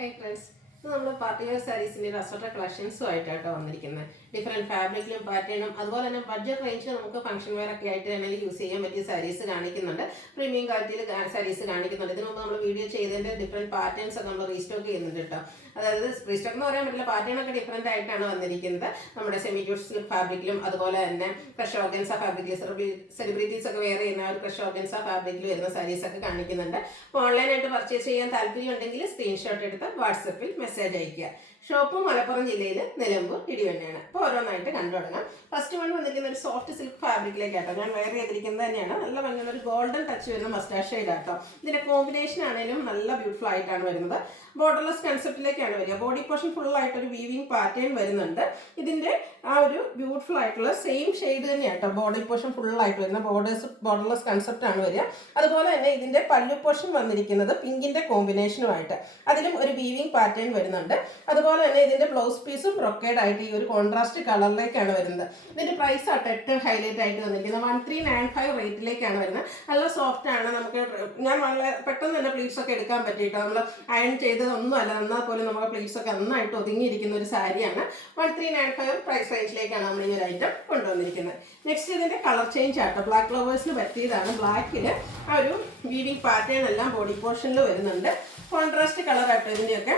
Hi friends, ഇത് നമ്മൾ party wear സാരീസിൻ്റെ ഒരു അസോർട്ടഡ് കളക്ഷൻസുമായിട്ടാണ് വന്നിരിക്കുന്നത്. ഡിഫറെൻറ്റ് ഫാബ്രിക്കിലും പാറ്റേണും അതുപോലെ തന്നെ ബഡ്ജറ്റ് റേഞ്ചിൽ നമുക്ക് ഫംഗ്ഷൻ വെയർ ഒക്കെ ആയിട്ട് വേണമെങ്കിൽ യൂസ് ചെയ്യാൻ പറ്റിയ സാരീസ് കാണിക്കുന്നുണ്ട്. പ്രീമിയം ക്വാളിറ്റിയിൽ സാരീസ് കാണിക്കുന്നുണ്ട്. ഇതിന് മുമ്പ് നമ്മൾ വീഡിയോ ചെയ്തതിൻ്റെ ഡിഫറെൻറ്റ് പാറ്റേൺസ് ഒക്കെ നമ്മൾ റീസ്റ്റോക്ക് ചെയ്യുന്നുണ്ട് കേട്ടോ. അതായത് റീസ്റ്റോക്ക് എന്ന് പറയാൻ പറ്റില്ല, പാറ്റേൺ ഒക്കെ ഡിഫറെൻ്റ് ആയിട്ടാണ് വന്നിരിക്കുന്നത്. നമ്മുടെ സെമി ട്യൂട്ട് ഫാബ്രിക്കിലും അതുപോലെ തന്നെ ക്രഷ് ഓർഗൻസ ഫാബ്രിക്കിൽ സെലിബ്രിറ്റീസ് ഒക്കെ വെയർ ചെയ്യുന്ന ഒരു ക്രഷ് ഓർഗൻസ ഫാബ്രിക്കിൽ വരുന്ന സാരീസ് ഒക്കെ കാണിക്കുന്നുണ്ട്. അപ്പോൾ ഓൺലൈനായിട്ട് പർച്ചേസ് ചെയ്യാൻ താല്പര്യം ഉണ്ടെങ്കിൽ സ്ക്രീൻഷോട്ട് എടുത്ത് വാട്സപ്പിൽ മെസ്സേജ് അയക്കുക. ഷോപ്പ് മലപ്പുറം ജില്ലയിൽ നിലമ്പൂർ ഇടിവണ്ണയാണ്. അപ്പോൾ ഓരോന്നായിട്ട് കണ്ടു തുടങ്ങാം. ഫസ്റ്റ് വൺ വന്നിരിക്കുന്ന ഒരു സോഫ്റ്റ് സിൽക്ക് ഫാബ്രിക്കിലേക്കാട്ടോ ഞാൻ വെയർ ചെയ്തിരിക്കുന്നത് തന്നെയാണ്. നല്ല ഭംഗിയുള്ള ഒരു ഗോൾഡൻ ടച്ച് വരുന്ന മസ്റ്റാഷ് ഷെയ്ഡ് ആട്ടോ. ഇതിന്റെ കോമ്പിനേഷൻ ആണെങ്കിലും നല്ല ബ്യൂട്ടിഫുൾ ആയിട്ടാണ് വരുന്നത്. ബോർഡർലെസ് കൺസെപ്റ്റിലേക്കാണ് വരിക. ബോഡി പോർഷൻ ഫുൾ ആയിട്ടൊരു വീവിങ് പാറ്റേൺ വരുന്നുണ്ട്. ഇതിന്റെ ആ ഒരു ബ്യൂട്ടിഫുൾ ആയിട്ടുള്ള സെയിം ഷെയ്ഡ് തന്നെയാട്ടോ ബോഡി പോർഷൻ ഫുൾ ആയിട്ട് വരുന്ന ബോർഡർലെസ് കൺസെപ്റ്റ് ആണ് വരിക. അതുപോലെ തന്നെ ഇതിന്റെ പല്ലു പോർഷൻ വന്നിരിക്കുന്നത് പിങ്കിന്റെ കോമ്പിനേഷനുമായിട്ട് അതിലും ഒരു വീവിങ് പാറ്റേൺ വരുന്നുണ്ട്. അതുപോലെ തന്നെ ഇതിന്റെ ബ്ലൗസ് പീസും ബ്രൊക്കേഡ് ആയിട്ട് ഈ ഒരു കോൺട്രാസ്റ്റ് കളറിലേക്കാണ് വരുന്നത്. ഇതിന്റെ പ്രൈസ് ആട്ടോ ഏറ്റവും ഹൈലൈറ്റ് ആയിട്ട് വന്നിരിക്കുന്നത് 1395 റേറ്റിലേക്കാണ് വരുന്നത്. നല്ല സോഫ്റ്റ് ആണ്. നമുക്ക് ഞാൻ വളരെ പെട്ടെന്ന് തന്നെ പ്ലീറ്റ്സ് ഒക്കെ എടുക്കാൻ പറ്റിയിട്ടോ. നമ്മൾ അയൺ ചെയ്തതൊന്നും അല്ല, എന്നാൽ പോലും നമുക്ക് പ്ലീറ്റ്സ് ഒക്കെ നന്നായിട്ട് ഒതുങ്ങിയിരിക്കുന്ന ഒരു സാരിയാണ്. 1395 പ്രൈസ് റേഞ്ചിലേക്കാണ് നമ്മൾ ഈ ഒരു ഐറ്റം കൊണ്ടുവന്നിരിക്കുന്നത്. നെക്സ്റ്റ് ഇതിന്റെ കളർ ചേഞ്ച് ആട്ടോ. ബ്ലാക്ക് ഫ്ലവേഴ്സിന് പറ്റിയതാണ്. ബ്ലാക്കിൽ ആ ഒരു വീവിങ് പാറ്റേൺ എല്ലാം ബോഡി പോർഷനിൽ വരുന്നുണ്ട്. കോൺട്രാസ്റ്റ് കളർ ആട്ടോ ഇതിന്റെയൊക്കെ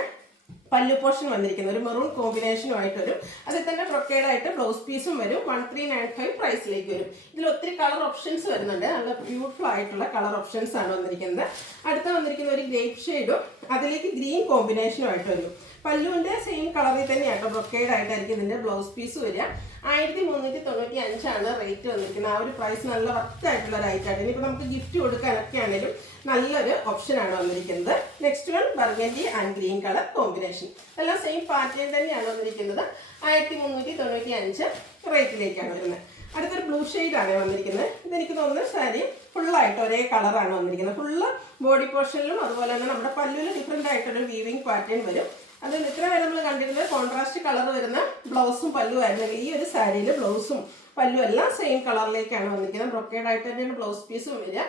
പല്ലു പോർഷൻ വന്നിരിക്കുന്നത്. ഒരു മെറൂൺ കോമ്പിനേഷനുമായിട്ട് വരും. അതിൽ തന്നെ ബ്രൊക്കേഡ് ആയിട്ട് ബ്ലൗസ് പീസും വരും. 1395 പ്രൈസിലേക്ക് വരും. ഇതിൽ ഒത്തിരി കളർ ഓപ്ഷൻസ് വരുന്നുണ്ട്. നല്ല ബ്യൂട്ടിഫുൾ ആയിട്ടുള്ള കളർ ഓപ്ഷൻസ് ആണ് വന്നിരിക്കുന്നത്. അടുത്ത വന്നിരിക്കുന്ന ഒരു ഗ്രേപ്പ് ഷെയ്ഡും അതിലേക്ക് ഗ്രീൻ കോമ്പിനേഷനുമായിട്ട് വരും. പല്ലുവിൻ്റെ സെയിം കളറിൽ തന്നെയാട്ടോ ബ്രൊക്കേഡ് ആയിട്ടായിരിക്കും ഇതിൻ്റെ ബ്ലൗസ് പീസ് വരിക. 1395 റേറ്റ് വന്നിരിക്കുന്നത്. ആ ഒരു പ്രൈസ് നല്ല വർത്തായിട്ടുള്ള ഒരു ഐറ്റാണ്. ഇനിയിപ്പോൾ നമുക്ക് ഗിഫ്റ്റ് കൊടുക്കാനൊക്കെ ആണെങ്കിലും നല്ലൊരു ഓപ്ഷനാണ് വന്നിരിക്കുന്നത്. Next one burgundy and green colour combination. എല്ലാം സെയിം പാറ്റേൺ തന്നെയാണ് വന്നിരിക്കുന്നത്. 1395 റേറ്റിലേക്കാണ് വരുന്നത്. അടുത്തൊരു ബ്ലൂ ഷെയ്ഡാണ് വന്നിരിക്കുന്നത്. ഇതെനിക്ക് തോന്നുന്നത് സാരി ഫുള്ളായിട്ട് ഒരേ കളറാണ് വന്നിരിക്കുന്നത്. ഫുള്ള് ബോഡി പോർഷനിലും അതുപോലെ തന്നെ നമ്മുടെ പല്ലുവിൽ ഡിഫറെൻ്റ് ആയിട്ടൊരു വീവിങ് പാറ്റേൺ വരും. അത് ഇത്ര വരെ നമ്മൾ കണ്ടിരുന്നത് കോൺട്രാസ്റ്റ് കളർ വരുന്ന ബ്ലൗസും പല്ലും ആയിരുന്നു. ഈ ഒരു സാരിയിൽ ബ്ലൗസും പല്ലും എല്ലാം സെയിം കളറിലേക്കാണ് വന്നിരിക്കുന്നത്. ബ്രൊക്കേഡ് ആയിട്ട് തന്നെയാണ് ബ്ലൗസ് പീസും വരിക.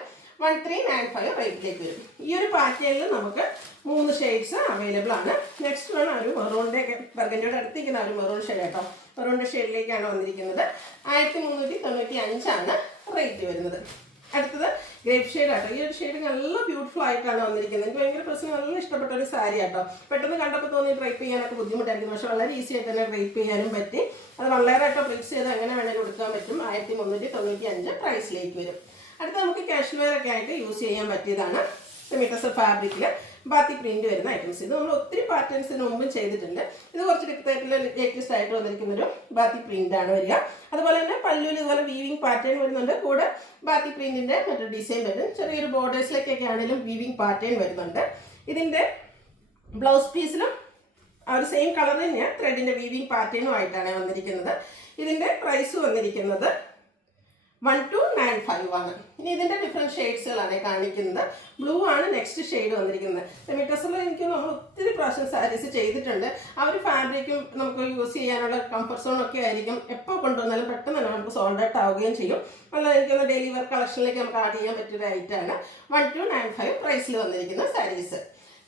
1395 റേറ്റിലേക്ക് വരും. ഈ ഒരു പാറ്റേണിൽ നമുക്ക് 3 ഷെയ്ഡ്സ് അവൈലബിൾ ആണ്. നെക്സ്റ്റ് വൺ ഒരു മെറൂണിൻ്റെ ബർഗൻഡിയുടെ അടുത്തിരിക്കുന്ന ഒരു മെറൂൺ ഷെയ്ഡ് കേട്ടോ. മെറൂണിൻ്റെ ഷെയ്ഡിലേക്കാണ് വന്നിരിക്കുന്നത്. 1395 റേറ്റ് വരുന്നത്. അടുത്തത് ഗ്രേപ്പ് ഷെയ്ഡ് ആട്ടോ. ഈ ഒരു ഷെയ്ഡ് നല്ല ബ്യൂട്ടിഫുൾ ആയിട്ടാണ് വന്നിരിക്കുന്നത്. എനിക്ക് ഭയങ്കര പ്രശ്നം നല്ല ഇഷ്ടപ്പെട്ട ഒരു സാരി ആട്ടോ. പെട്ടെന്ന് കണ്ടപ്പോൾ തോന്നി ഡ്രൈപ്പ് ചെയ്യാനൊക്കെ ബുദ്ധിമുട്ടായിരിക്കും. പക്ഷെ വളരെ ഈസി ആയിട്ട് തന്നെ ഡ്രൈപ്പ് ചെയ്യാനും പറ്റി. അത് വളരെ ആയിട്ടോ പ്ലേസ് ചെയ്ത് അങ്ങനെ വേണമെങ്കിൽ കൊടുക്കാൻ പറ്റും. 1395 പ്രൈസിലേക്ക് വരും. അടുത്ത നമുക്ക് കാഷ്വൽ ഒക്കെ ആയിട്ട് യൂസ് ചെയ്യാൻ പറ്റിയതാണ്. സെമിറ്റസർ ഫാബ്രിക്കിൽ ബാത്തി പ്രിന്റ് വരുന്ന ഐറ്റംസ്. ഇത് നമ്മൾ ഒത്തിരി പാറ്റേൺസിന് മുമ്പും ചെയ്തിട്ടുണ്ട്. ഇത് കുറച്ച് ഡിഫറെൻറ്റിൽ ലേറ്റസ്റ്റ് ആയിട്ട് വന്നിരിക്കുന്നൊരു ബാത്തി പ്രിന്റ് ആണ് വരിക. അതുപോലെ തന്നെ പല്ലുവിൽ ഇതുപോലെ വീവിങ് പാറ്റേൺ വരുന്നുണ്ട്. കൂടെ ബാത്തി പ്രിന്റിന്റെ മറ്റൊരു ഡിസൈൻ വരും. ചെറിയൊരു ബോർഡേഴ്സിലേക്കൊക്കെ ആണെങ്കിലും വീവിങ് പാറ്റേൺ വരുന്നുണ്ട്. ഇതിന്റെ ബ്ലൗസ് പീസിലും ആ ഒരു സെയിം കളർ തന്നെയാണ് ത്രെഡിന്റെ വീവിങ് പാറ്റേണും ആയിട്ടാണ് വന്നിരിക്കുന്നത്. ഇതിന്റെ പ്രൈസ് വന്നിരിക്കുന്നത് 1295 ആണ്. ഇനി ഇതിന്റെ ഡിഫറെന്റ് ഷെയ്ഡ്സുകളാണ് കാണിക്കുന്നത്. ബ്ലൂ ആണ് നെക്സ്റ്റ് ഷെയ്ഡ് വന്നിരിക്കുന്നത്. സെമിറ്റസറിൽ എനിക്ക് നമ്മൾ ഒത്തിരി പ്രാവശ്യം സാരീസ് ചെയ്തിട്ടുണ്ട്. ആ ഒരു ഫാബ്രിക്കും നമുക്ക് യൂസ് ചെയ്യാനുള്ള കംഫർട്ട് സോൺ ഒക്കെ ആയിരിക്കും. എപ്പോൾ കൊണ്ടുവന്നാലും പെട്ടെന്ന് തന്നെ നമുക്ക് സോൾഡ് ഔട്ട് ആവുകയും ചെയ്യും. നല്ല എനിക്കൊന്ന് ഡെയിലി വെയർ കളക്ഷനിലേക്ക് നമുക്ക് ആഡ് ചെയ്യാൻ പറ്റിയൊരു ഐറ്റാണ് 1295 പ്രൈസിൽ വന്നിരിക്കുന്ന സാരീസ്.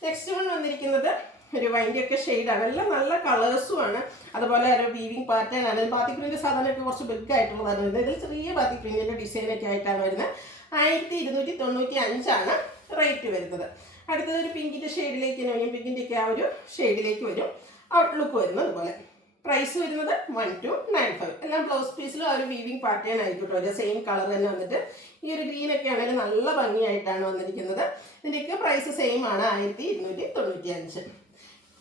നെക്സ്റ്റ് വൺ വന്നിരിക്കുന്നത് ഒരു വൈൻ്റെ ഒക്കെ ഷെയ്ഡാണ്. എല്ലാം നല്ല കളേഴ്സും ആണ്. അതുപോലെ ഒരു വീവിങ് പാറ്റേൺ ആണ്. ബാത്തിക് പ്രിന്റ് സാധാരണയൊക്കെ കുറച്ച് ബിഗ് ആയിട്ടുള്ളതാണ് വരുന്നത്. ഇതിൽ ചെറിയ ബാത്തിക് പ്രിന്റിന്റെ ഡിസൈനൊക്കെ ആയിട്ടാണ് വരുന്നത്. 1295 റേറ്റ് വരുന്നത്. അടുത്തത് ഒരു പിങ്കിന്റെ ഷെയ്ഡിലേക്ക് വരും. പിങ്കിന്റെ ഒക്കെ ആ ഒരു ഷെയ്ഡിലേക്ക് വരും. ഔട്ട്ലുക്ക് വരുന്നത് അതുപോലെ. പ്രൈസ് വരുന്നത് 1295. എല്ലാം ബ്ലൗസ് പീസിലും ആ ഒരു വീവിങ് പാറ്റേൺ ആയിക്കോട്ടോ. ഒരു സെയിം കളർ തന്നെ വന്നിട്ട് ഈ ഒരു ഗ്രീനൊക്കെ ആണെങ്കിലും നല്ല ഭംഗിയായിട്ടാണ് വന്നിരിക്കുന്നത്. ഇതിൻ്റെയൊക്കെ പ്രൈസ് സെയിം ആണ് 1295.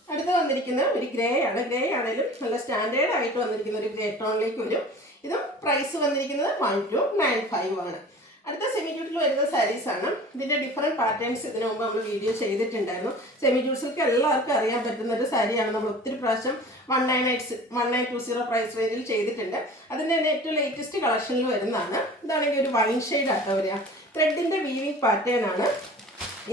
അടുത്ത് വന്നിരിക്കുന്ന ഒരു ഗ്രേ ആണ്. ഗ്രേ ആണെങ്കിലും നല്ല സ്റ്റാൻഡേർഡ് ആയിട്ട് വന്നിരിക്കുന്ന ഒരു ഗ്രേ ടോണിലേക്ക് വരും. ഇതും പ്രൈസ് വന്നിരിക്കുന്നത് 1295 ആണ്. അടുത്ത സെമി ജൂട്ടിൽ വരുന്ന സാരീസ് ആണ്. ഇതിൻ്റെ ഡിഫറെൻറ്റ് പാറ്റേൺസ് ഇതിനു മുമ്പ് നമ്മൾ വീഡിയോ ചെയ്തിട്ടുണ്ടായിരുന്നു. സെമി ജൂട്ട്സിലേക്ക് എല്ലാവർക്കും അറിയാൻ പറ്റുന്ന ഒരു സാരിയാണ്. നമ്മൾ ഒത്തിരി പ്രാവശ്യം 1920 പ്രൈസ് റേഞ്ചിൽ ചെയ്തിട്ടുണ്ട്. അതിൻ്റെ തന്നെ ഏറ്റവും ലേറ്റസ്റ്റ് കളക്ഷനിൽ വരുന്നതാണ്. ഇതാണെങ്കിൽ ഒരു വൈൻ ഷെയ്ഡ് ആട്ടോ വരിക. ത്രെഡിൻ്റെ വീവിങ് പാറ്റേൺ ആണ്.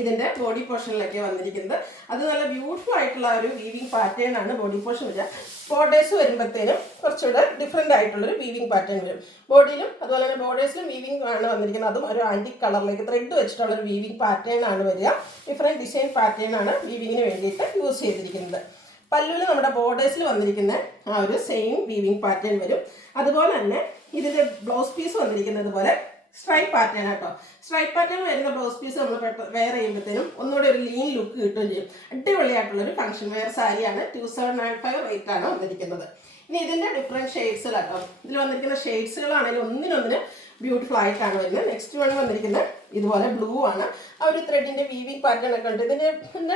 ഇതിൻ്റെ ബോഡി പോർഷനിലൊക്കെ വന്നിരിക്കുന്നത്. അത് നല്ല ബ്യൂട്ടിഫുൾ ആയിട്ടുള്ള ഒരു വീവിങ് പാറ്റേൺ ആണ് ബോഡി പോർഷൻ വരിക. ബോർഡേഴ്സ് വരുമ്പോഴത്തേനും കുറച്ചുകൂടെ ഡിഫറെൻ്റ് ആയിട്ടുള്ളൊരു വീവിങ് പാറ്റേൺ വരും. ബോഡിയിലും അതുപോലെ തന്നെ ബോർഡേഴ്സിലും വീവിങ് ആണ് വന്നിരിക്കുന്നത്. അതും ഒരു ആൻറ്റിക് കളറിലേക്ക് ത്രെഡ് വെച്ചിട്ടുള്ളൊരു വീവിങ് പാറ്റേൺ ആണ് വരിക. ഡിഫറെൻറ്റ് ഡിസൈൻ പാറ്റേൺ ആണ് വീവിങ്ങിന് വേണ്ടിയിട്ട് യൂസ് ചെയ്തിരിക്കുന്നത്. പല്ലുവിൽ നമ്മുടെ ബോർഡേഴ്സിൽ വന്നിരിക്കുന്ന ആ ഒരു സെയിം വീവിങ് പാറ്റേൺ വരും. അതുപോലെ തന്നെ ഇതിൻ്റെ ബ്ലൗസ് പീസ് വന്നിരിക്കുന്നത് പോലെ സ്ട്രൈപ്പ് പാറ്റേൺ ആട്ടോ. സ്ട്രൈപ്പ് പാറ്റേൺ വരുന്ന ബ്ലൗസ് പീസ് നമ്മൾ വെയർ ചെയ്യുമ്പോഴത്തേനും ഒന്നുകൂടെ ഒരു ലീൻ ലുക്ക് കിട്ടുകയും ചെയ്യും. അടിപൊളിയായിട്ടുള്ളൊരു ഫംഗ്ഷൻ വെയർ സാരിയാണ്. 2795 റേറ്റ് ആണ് വന്നിരിക്കുന്നത്. ഇനി ഇതിൻ്റെ ഡിഫറെൻറ്റ് ഷെയ്ഡ്സിലാട്ടോ. ഇതിൽ വന്നിരിക്കുന്ന ഷെയ്ഡ്സുകളാണെങ്കിലും ഒന്നിനൊന്നിന് ബ്യൂട്ടിഫുൾ ആയിട്ടാണ് വരുന്നത്. നെക്സ്റ്റ് വൺ വന്നിരിക്കുന്നത് ഇതുപോലെ ബ്ലൂ ആണ്. ആ ഒരു ത്രെഡിൻ്റെ വീവിങ് പാറ്റേൺ ഒക്കെ ഉണ്ട്. ഇതിൻ്റെ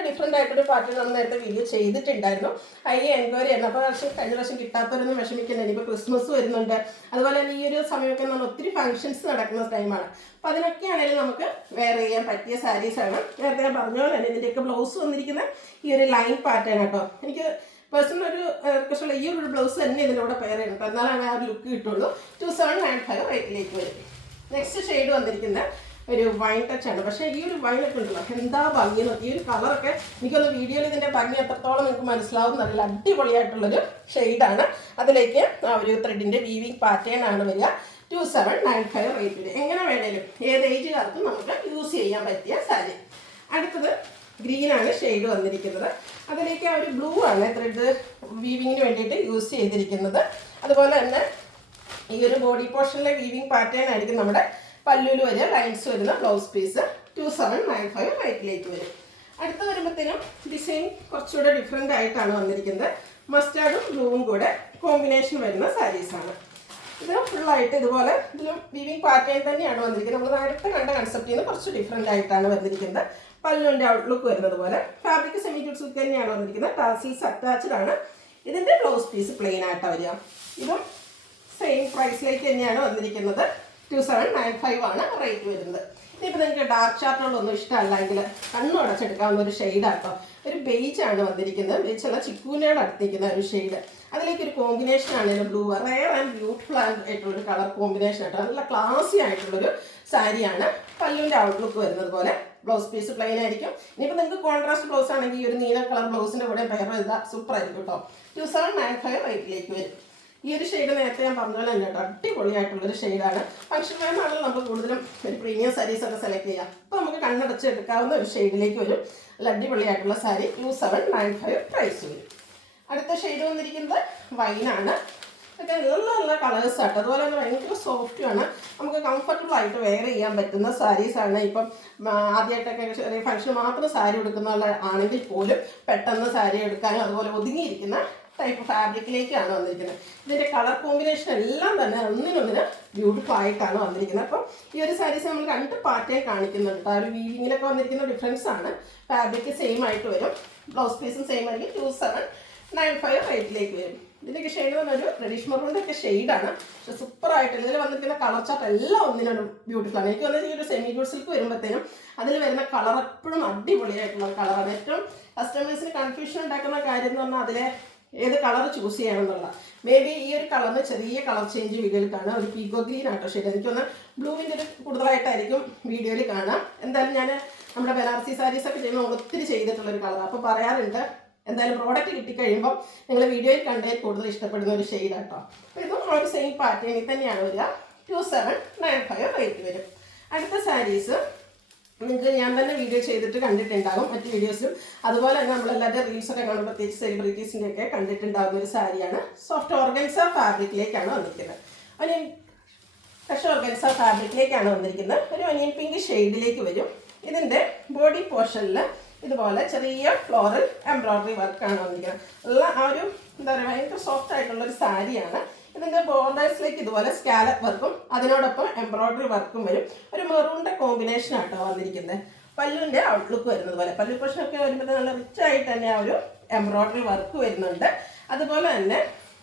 ഡിഫറെൻ്റ് ആയിട്ടൊരു പാറ്റേൺ നമ്മൾ നേരത്തെ വീഡിയോ ചെയ്തിട്ടുണ്ടായിരുന്നു. ഹൈ എൻക്വയറി ആയിരുന്നു. അപ്പോൾ കഴിഞ്ഞ പ്രാവശ്യം കിട്ടാത്തവരൊന്നും വിഷമിക്കുന്നുണ്ട്. ഇപ്പോൾ ക്രിസ്മസ് വരുന്നുണ്ട്. അതുപോലെ തന്നെ ഈ ഒരു സമയമൊക്കെ നമ്മൾ ഒത്തിരി ഫംഗ്ഷൻസ് നടക്കുന്ന ടൈമാണ്. അപ്പോൾ അതിനൊക്കെ ആണെങ്കിലും നമുക്ക് വെയർ ചെയ്യാൻ പറ്റിയ സാരീസാണ്. നേരത്തെ ഞാൻ പറഞ്ഞ പോലെ തന്നെ ഇതിൻ്റെയൊക്കെ ബ്ലൗസ് വന്നിരിക്കുന്ന ഈ ഒരു ലൈൻ പാറ്റേൺ കേട്ടോ. എനിക്ക് പേഴ്സണൽ ഒരു റിക്വസ്റ്റുള്ള ഈ ഒരു ബ്ലൗസ് തന്നെ ഇതിലൂടെ പെയർ ചെയ്യണം. എന്നാലാണ് ആ ഒരു ലുക്ക് കിട്ടുള്ളൂ. 2795 റേറ്റിലേക്ക് വരും. നെക്സ്റ്റ് ഷെയ്ഡ് വന്നിരിക്കുന്ന ഒരു വൈൻ ടച്ച് ആണ്. പക്ഷേ ഈ ഒരു വൈനൊക്കെ ഉണ്ടല്ലോ എന്താ ഭംഗി നോക്കി. ഈ ഒരു കളറൊക്കെ എനിക്കൊന്ന് വീഡിയോയിൽ ഇതിൻ്റെ ഭംഗി എത്രത്തോളം നിങ്ങൾക്ക് മനസ്സിലാവുന്നതല്ല. അടിപൊളിയായിട്ടുള്ളൊരു ഷെയ്ഡാണ്. അതിലേക്ക് ആ ഒരു ത്രെഡിൻ്റെ വീവിങ് പാറ്റേൺ ആണ് വരിക. 2795 റേറ്റ് വരും. എങ്ങനെ വേണേലും ഏത് ഏജുകാർക്കും നമുക്ക് യൂസ് ചെയ്യാൻ പറ്റിയ സാരി. അടുത്തത് ഗ്രീനാണ് ഷെയ്ഡ് വന്നിരിക്കുന്നത്. അതിലേക്ക് ആ ഒരു ബ്ലൂ ആണ് ത്രെഡ് വീവിങ്ങിന് വേണ്ടിയിട്ട് യൂസ് ചെയ്തിരിക്കുന്നത്. അതുപോലെ തന്നെ ഈ ഒരു ബോഡി പോർഷനിലെ വീവിങ് പാറ്റേൺ ആയിരിക്കും നമ്മുടെ പല്ലുവിൽ വരിക. ലൈൻസ് വരുന്ന ബ്ലൗസ് പീസ് 2795 റേറ്റിലേക്ക് വരും. അടുത്ത് വരുമ്പോഴത്തേനും ഡിസൈൻ കുറച്ചുകൂടെ ഡിഫറെൻ്റ് ആയിട്ടാണ് വന്നിരിക്കുന്നത്. മസ്റ്റാർഡും ബ്ലൂവും കൂടെ കോമ്പിനേഷൻ വരുന്ന സാരീസാണ്. ഇത് ഫുള്ളായിട്ട് ഇതുപോലെ ഇതിലും വീവിങ് പാറ്റേൺ തന്നെയാണ് വന്നിരിക്കുന്നത്. നമ്മൾ നേരത്തെ കണ്ട കൺസെപ്റ്റിൽ നിന്ന് കുറച്ച് ഡിഫറെൻ്റ് ആയിട്ടാണ് വന്നിരിക്കുന്നത്. പല്ലുവിൻ്റെ ഔട്ട്ലുക്ക് വരുന്നത് പോലെ ഫാബ്രിക് സെമി ജൂട്ട് സിൽക്ക് തന്നെയാണ് വന്നിരിക്കുന്നത്. ടാസിൽസ് അറ്റാച്ച്ഡ് ആണ്. ഇതിൻ്റെ ബ്ലൗസ് പീസ് പ്ലെയിൻ ആയിട്ടാണ് വരിക. ഇതും സെയിം പ്രൈസിലേക്ക് തന്നെയാണ് വന്നിരിക്കുന്നത്. 2795 ആണ് റേറ്റ് വരുന്നത്. ഇനിയിപ്പോൾ നിങ്ങൾക്ക് ഡാർക്ക് ചാർട്ടുകളൊന്നും ഇഷ്ടമല്ലെങ്കിൽ കണ്ണു അടച്ചെടുക്കാവുന്ന ഒരു ഷെയ്ഡാട്ടോ. ഒരു ബേജാണ് വന്നിരിക്കുന്നത്. ബേജല്ല, ചിക്കൂനയുടെ അടുത്തിരിക്കുന്ന ഒരു ഷെയ്ഡ്. അതിലേക്ക് ഒരു കോമ്പിനേഷൻ ആണ് ഇതിന് ബ്ലൂ. റെയർ ആൻഡ് ബ്യൂട്ടിഫുൾ ആയിട്ടുള്ളൊരു കളർ കോമ്പിനേഷൻ ആട്ടോ. നല്ല ക്ലാസി ആയിട്ടുള്ളൊരു സാരിയാണ്. പല്ലുവിൻ്റെ ഔട്ട്ലുക്ക് വരുന്നത് പോലെ ബ്ലൗസ് പീസ് പ്ലെയിൻ ആയിരിക്കും. ഇനിയിപ്പോൾ നിങ്ങൾക്ക് കോൺട്രാസ്റ്റ് ബ്ലൗസ് ആണെങ്കിൽ ഈ ഒരു നീല കളർ ബ്ലൗസിൻ്റെ കൂടെ പെയർ ചെയ്താൽ സൂപ്പർ ആയിരിക്കും കേട്ടോ. 2795 റേറ്റിലേക്ക് വരും. ഈ ഒരു ഷെയ്ഡ് നേരത്തെ ഞാൻ പറഞ്ഞ പോലെ തന്നെ കേട്ടോ, അടിപൊളിയായിട്ടുള്ളൊരു ഷെയ്ഡാണ്. ഫംഗ്ഷൻ വെയറിനാണെങ്കിൽ നമ്മൾ കൂടുതലും ഒരു പ്രീമിയം സാരീസൊക്കെ സെലക്ട് ചെയ്യാം. അപ്പോൾ നമുക്ക് കണ്ണടച്ച് എടുക്കാവുന്ന ഒരു ഷെയ്ഡിലേക്ക് വരും. നല്ല അടിപൊളിയായിട്ടുള്ള സാരി 2795 പ്രൈസ് വരും. അടുത്ത ഷെയ്ഡ് വന്നിരിക്കുന്നത് വൈനാണ്. ഒക്കെ നല്ല നല്ല കളേഴ്സ് ആട്ടോ. അതുപോലെ തന്നെ ഭയങ്കര സോഫ്റ്റുമാണ്. നമുക്ക് കംഫർട്ടബിൾ ആയിട്ട് വെയർ ചെയ്യാൻ പറ്റുന്ന സാരീസാണ്. ഇപ്പം ആദ്യമായിട്ടൊക്കെ ചെറിയ ഫംഗ്ഷന് മാത്രം സാരി എടുക്കുന്ന ആണെങ്കിൽ പോലും പെട്ടെന്ന് സാരി എടുക്കാനും അതുപോലെ ഒതുങ്ങിയിരിക്കുന്ന ടൈപ്പ് ഫാബ്രിക്കിലേക്കാണ് വന്നിരിക്കുന്നത്. ഇതിൻ്റെ കളർ കോമ്പിനേഷൻ എല്ലാം തന്നെ ഒന്നിനൊന്നിന് ബ്യൂട്ടിഫുൾ ആയിട്ടാണ് വന്നിരിക്കുന്നത്. അപ്പം ഈ ഒരു സാരീസ് നമ്മൾ രണ്ട് പാറ്റേൺ കാണിക്കുന്നുണ്ട്. ആ ഒരു വീവിങ്ങിലൊക്കെ വന്നിരിക്കുന്ന ഡിഫറൻസ് ആണ്. ഫാബ്രിക് സെയിം ആയിട്ട് വരും. ബ്ലൗസ് പീസും സെയിം ആയിരിക്കും. 2795 റേറ്റിലേക്ക് വരും. ഇതിലേക്ക് ഷെയ്ഡ് വന്നൊരു റെഡിഷ് മെറൂണിൻ്റെ ഒക്കെ ഷെയ്ഡാണ്. പക്ഷെ സൂപ്പറായിട്ട് ഇതിൽ വന്നിരിക്കുന്ന കളർ ചാർട്ട് എല്ലാം ഒന്നിനൊരു ബ്യൂട്ടിഫുൾ ആണ്. എനിക്ക് വന്നിട്ട് ഈ ഒരു സെമി ജൂട്ട് സിൽക്ക് വരുമ്പോഴത്തേനും അതിൽ വരുന്ന കളർ എപ്പോഴും അടിപൊളിയായിട്ടുള്ള കളറാണ്. ഏറ്റവും കസ്റ്റമേഴ്സിന് കൺഫ്യൂഷൻ ഉണ്ടാക്കുന്ന കാര്യം എന്ന് പറഞ്ഞാൽ അതിലെ ഏത് കളർ ചൂസ് ചെയ്യണം എന്നുള്ള. മേ ബി ഈ ഒരു കളറിന് ചെറിയ കളർ ചേഞ്ച് വീഡിയോയിൽ കാണാം. ഒരു പീഗോ ഗ്രീൻ ആട്ടോ ഷെയ്ഡ്. എനിക്കൊന്ന് ബ്ലൂവിൻ്റെ ഒരു കൂടുതലായിട്ടായിരിക്കും വീഡിയോയിൽ കാണാം. എന്തായാലും ഞാൻ നമ്മുടെ ബനാറസി സാരീസൊക്കെ ചെയ്യുമ്പോൾ ഒത്തിരി ചെയ്തിട്ടുള്ളൊരു കളറാണ്. അപ്പോൾ പറയാറുണ്ട് എന്തായാലും പ്രോഡക്റ്റ് കിട്ടിക്കഴിയുമ്പോൾ നിങ്ങൾ വീഡിയോയിൽ കണ്ടതിൽ കൂടുതൽ ഇഷ്ടപ്പെടുന്ന ഒരു ഷെയ്ഡാട്ടോ. അപ്പോൾ ഇതും ആ ഒരു സെയിം പാറ്റേണിൽ തന്നെയാണ് വരിക. 2795 റേറ്റ് വരും. അടുത്ത സാരീസ് നിങ്ങൾക്ക് ഞാൻ തന്നെ വീഡിയോ ചെയ്തിട്ട് കണ്ടിട്ടുണ്ടാകും മറ്റ് വീഡിയോസിലും. അതുപോലെ തന്നെ നമ്മളെല്ലാവരുടെ റീൽസൊക്കെ കാണുമ്പോൾ പ്രത്യേകിച്ച് സെലിബ്രിറ്റീസിൻ്റെ ഒക്കെ കണ്ടിട്ടുണ്ടാകുന്ന ഒരു സാരിയാണ്. സോഫ്റ്റ് ഓർഗൻസ ഫാബ്രിക്കിലേക്കാണ് വന്നിരിക്കുന്നത്. ഒനിയൻ ഫ്രഷ് ഓർഗൻസ ഫാബ്രിക്കിലേക്കാണ് വന്നിരിക്കുന്നത്. ഒരു ഒനിയൻ പിങ്ക് ഷെയ്ഡിലേക്ക് വരും. ഇതിൻ്റെ ബോഡി പോർഷനിൽ ഇതുപോലെ ചെറിയ ഫ്ലോറൽ എംബ്രോയ്ഡറി വർക്കാണ് വന്നിരിക്കുന്നത്. ഉള്ള ആ ഒരു എന്താ പറയുക ഭയങ്കര സോഫ്റ്റ് ആയിട്ടുള്ളൊരു സാരിയാണ്. ഇതിൻ്റെ ബോർഡേഴ്സിലേക്ക് ഇതുപോലെ സ്കാലപ്പ് വർക്കും അതിനോടൊപ്പം എംബ്രോയ്ഡറി വർക്കും വരും. ഒരു മെറൂണിൻ്റെ കോമ്പിനേഷൻ ആട്ടോ വന്നിരിക്കുന്നത്. പല്ലുവിൻ്റെ ഔട്ട്ലുക്ക് വരുന്നത് പോലെ പല്ലു പോർഷനൊക്കെ വരുമ്പോൾ നല്ല റിച്ച് ആയിട്ട് തന്നെ ആ ഒരു എംബ്രോയ്ഡറി വർക്ക് വരുന്നുണ്ട്. അതുപോലെ തന്നെ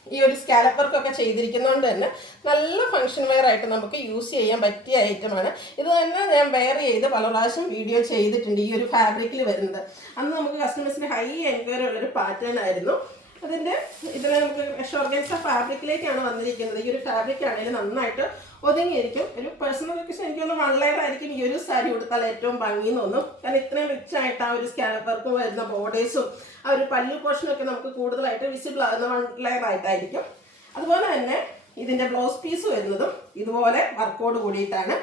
ഈ ഒരു സ്കാലപ്പ് വർക്കൊക്കെ ചെയ്തിരിക്കുന്നതുകൊണ്ട് തന്നെ നല്ല ഫംഗ്ഷൻ വെയർ ആയിട്ട് നമുക്ക് യൂസ് ചെയ്യാൻ പറ്റിയ ഐറ്റമാണ്. ഇത് തന്നെ ഞാൻ വെയർ ചെയ്ത് പല പ്രാവശ്യം വീഡിയോ ചെയ്തിട്ടുണ്ട്. ഈ ഒരു ഫാബ്രിക്കിൽ വരുന്നത് അന്ന് നമുക്ക് കസ്റ്റമേഴ്സിന് ഹൈ എൻക്വയറി ഉള്ളൊരു പാറ്റേൺ ആയിരുന്നു. അതിൻ്റെ ഇതിൽ നമുക്ക് ഓർഗൻസ ഫാബ്രിക്കിലേക്കാണ് വന്നിരിക്കുന്നത്. ഈ ഒരു ഫാബ്രിക് ആണെങ്കിൽ നന്നായിട്ട് ഒതുങ്ങിയിരിക്കും. ഒരു പേഴ്സണൽ ലൊക്കേഷൻ എനിക്കൊന്ന് 1 ലെയർ ആയിരിക്കും ഈ ഒരു സാരി കൊടുത്താൽ ഏറ്റവും ഭംഗി തോന്നും. കാരണം ഇത്രയും റിച്ച് ആയിട്ട് ആ ഒരു സ്കാലപ്പ് വർക്ക് വരുന്ന ബോർഡേഴ്സും ആ ഒരു പല്ലു പോർഷനൊക്കെ നമുക്ക് കൂടുതലായിട്ട് വിസിബിൾ ആകുന്ന 1 ലെയർ ആയിട്ടായിരിക്കും. അതുപോലെ തന്നെ ഇതിൻ്റെ ബ്ലൗസ് പീസ് വരുന്നതും ഇതുപോലെ വർക്കോട് കൂടിയിട്ടാണ്.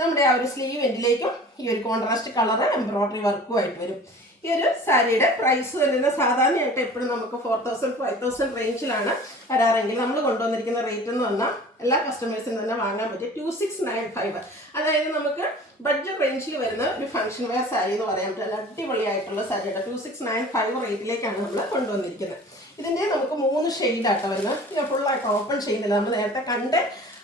നമ്മുടെ ആ ഒരു സ്ലീവ് എൻഡിലേക്കും ഈ ഒരു കോൺട്രാസ്റ്റ് കളറ് എംബ്രോയ്ഡറി വർക്കുമായിട്ട് വരും. ഈ ഒരു സാരിയുടെ പ്രൈസ് വരുന്നത് സാധാരണയായിട്ട് എപ്പോഴും നമുക്ക് 4000 5000 റേഞ്ചിലാണ് വരാറെങ്കിൽ നമ്മൾ കൊണ്ടുവന്നിരിക്കുന്ന റേറ്റ് എന്ന് പറഞ്ഞാൽ എല്ലാ കസ്റ്റമേഴ്സിനും തന്നെ വാങ്ങാൻ പറ്റും 2695. അതായത് നമുക്ക് ബഡ്ജറ്റ് റേഞ്ചിൽ വരുന്ന ഒരു ഫംഗ്ഷൻ വെയർ സാരി എന്ന് പറയാൻ പറ്റില്ല. അടിപൊളിയായിട്ടുള്ള സാരിയുടെ 2695 റേറ്റിലേക്കാണ് നമ്മൾ കൊണ്ടുവന്നിരിക്കുന്നത്. ഇതിൻ്റെ നമുക്ക് 3 ഷെയ്ഡാട്ടോ വരുന്നത്. ഞാൻ ഫുള്ളായിട്ട് ഓപ്പൺ ചെയ്യുന്നില്ല. നമ്മൾ നേരത്തെ കണ്ട്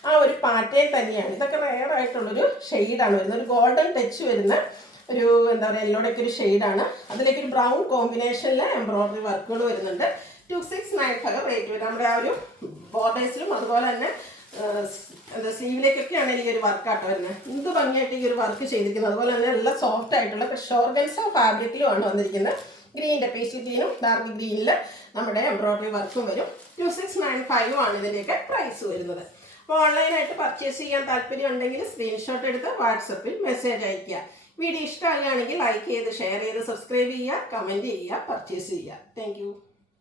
ആ ഒരു പാറ്റേൺ തന്നെയാണ്. ഇതൊക്കെ റെയർ ആയിട്ടുള്ളൊരു ഷെയ്ഡാണ് വരുന്നത്. ഒരു ഗോൾഡൻ ടച്ച് വരുന്ന ഒരു എന്താ പറയുക യെല്ലോടൊക്കെ ഒരു ഷെയ്ഡാണ്. അതിലേക്ക് ഒരു ബ്രൗൺ കോമ്പിനേഷനിൽ എംബ്രോയ്ഡറി വർക്കുകൾ വരുന്നുണ്ട്. 2695 റേറ്റ് വരും. നമ്മുടെ ആ ഒരു ബോർഡേഴ്സിലും അതുപോലെ തന്നെ എന്താ സ്ലീവിലേക്കൊക്കെ ആണെങ്കിൽ ഈ ഒരു വർക്കാട്ടോ വരുന്നത്. എന്ത് ഭംഗിയായിട്ട് ഈ ഒരു വർക്ക് ചെയ്തിരിക്കുന്നത്. അതുപോലെ തന്നെ നല്ല സോഫ്റ്റ് ആയിട്ടുള്ള ഓർഗൻസ ഫാബ്രിക്കിലുമാണ് വന്നിരിക്കുന്നത്. ഗ്രീനിൻ്റെ പേസ്റ്റൽ ഗ്രീനും ഡാർക്ക് ഗ്രീനിൽ നമ്മുടെ എംബ്രോയ്ഡറി വർക്കും വരും. 2695 ആണ് ഇതിൻ്റെയൊക്കെ പ്രൈസ് വരുന്നത്. അപ്പോൾ ഓൺലൈനായിട്ട് പർച്ചേസ് ചെയ്യാൻ താല്പര്യം ഉണ്ടെങ്കിൽ സ്ക്രീൻഷോട്ട് എടുത്ത് വാട്സപ്പിൽ മെസ്സേജ് അയയ്ക്കുക. വീഡിയോ ഇഷ്ടമാകുകയാണെങ്കിൽ ലൈക്ക് ചെയ്ത് ഷെയർ ചെയ്ത് സബ്സ്ക്രൈബ് ചെയ്യുക, കമൻറ്റ് ചെയ്യുക, പർച്ചേസ് ചെയ്യുക. താങ്ക്